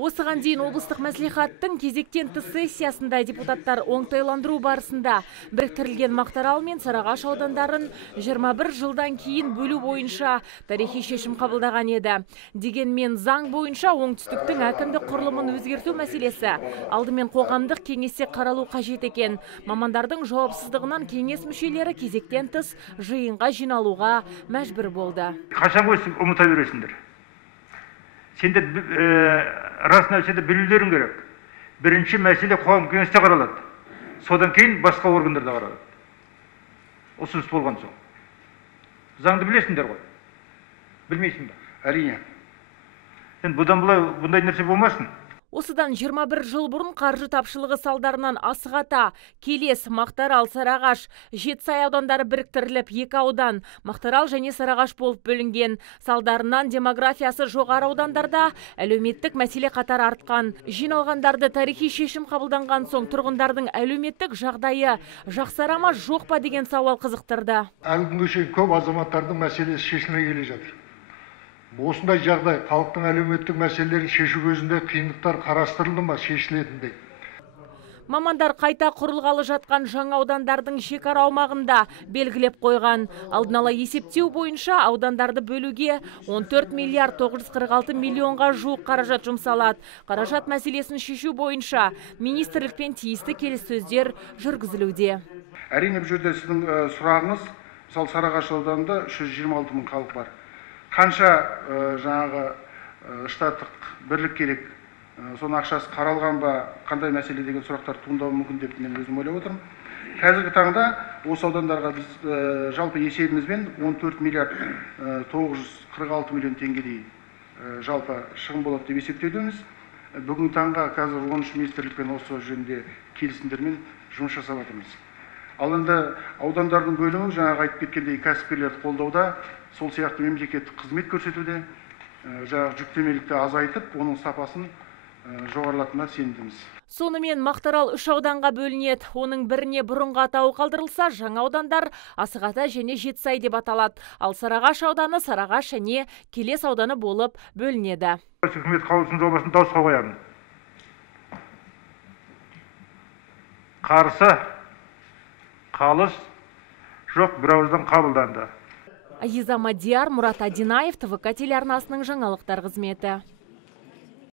Осыған дейін облыстық мәслихаттың кезектен тыс сессиясында депутаттар оңтайландыру барысында біріктірілген Мақтаарал мен Сарыағаш аудандарын 21 жылдан кейін бөлу бойынша тарихи шешім қабылдаған еді. Дегенмен заң бойынша оңтүстіктің әкімдік құрылымын өзгерту мәселесі алдымен қоғамдық кеңесте қаралу қажет екен. Мамандардың жауапсыздығынан кеңес мүшелері кезектен тыс жиынға жиналуға мәжбүр болды. Қашан өсіп ұмыта бересіңдер? Сендер рас нәрсені білулерің керек. Бірінші мәселе қоғам кеңесте қаралады. Содан кейін басқа органдарда қаралады. Ұсыныс болған соң. Заңды білесіңдер ғой. Білмейсің бе? Әрине. Бұдан былай бұндай нәрсе болмасын. Осыдан 21 жыл бұрын қаржы тапшылығы салдарынан Асығата, Келес, Мақтаарал, Сарыағаш, Жетісай аудандары біріктіріліп, 2 аудан, Мақтаарал және Сарыағаш болып бөлінген. Салдарынан демографиясы жоғары аудандарда әлеуметтік мәселе қатар артқан. Жиналғандарды тарихи шешім қабылданған соң тұрғындардың әлеуметтік жағдайы жақсарама жоқ па деген сауал қызықтырды. Әлі күнге шейін көп азаматтардың мәселесі шешілмей келе жатыр. Осындай жағдай халықтың әлеуметтік мәселелерін шешу көзінде қиындықтар қарастырылды ма, шешілетіндей? Мамандар қайта құрылғалы жатқан жаңа аудандардың шекара аумағында белгілеп қойған. Алдын ала есептеу бойынша аудандарды бөлуге 14 миллиард 946 миллионға жуық қаражат жұмсалады. Қаражат мәселесін шешу бойынша министрлікпен тиісті келіссөздер жүргізілуде. Әрине, бұл жерде сіздің сұрағыңыз, мысалы Сарыағаш ауданында 326 мың халық бар. Қанша жаңағы штаттық бірлік керек, соның ақшасы қаралған ба, қандай мәселе деген сұрақтар туындауы мүмкін деп мен өзім ойлап отырмын. Қазіргі таңда осы аудандарға біз жалпы есебімізбен 14 миллиард 946 миллион теңгедей жалпы шығын болады деп есептеудеміз. Бүгінгі таңға қазір 13 министрлікпен осы жөнінде келісімдермен жұмыс жасап жатырмыз. Ал енді аудандардың бөлімі жаңағы айтып кеткендей кәсіпкерлерді қолдауда, сол сияқты мемлекеттік қызмет көрсетуде жаңағы жүктемелікті азайтып, оның сапасын жоғарылатуына сенімдіміз. Сонымен Мақтаарал 3 ауданға бөлінеді. Оның біріне бұрынғы атауы қалдырылса, жаңа аудандар Асығата және Жетісай деп аталады. Ал Сарыағаш ауданы Сарыағаш және Келес ауданы болып бөлінеді. Үкімет қаулысының жобасын дауысқа қоямын. Қарсы, қалыс жоқ, бір ауыздан қабылданды. Айза Мадияр, Мұрат Адинаев, ТВК телеарнасының жаңалықтар қызметі.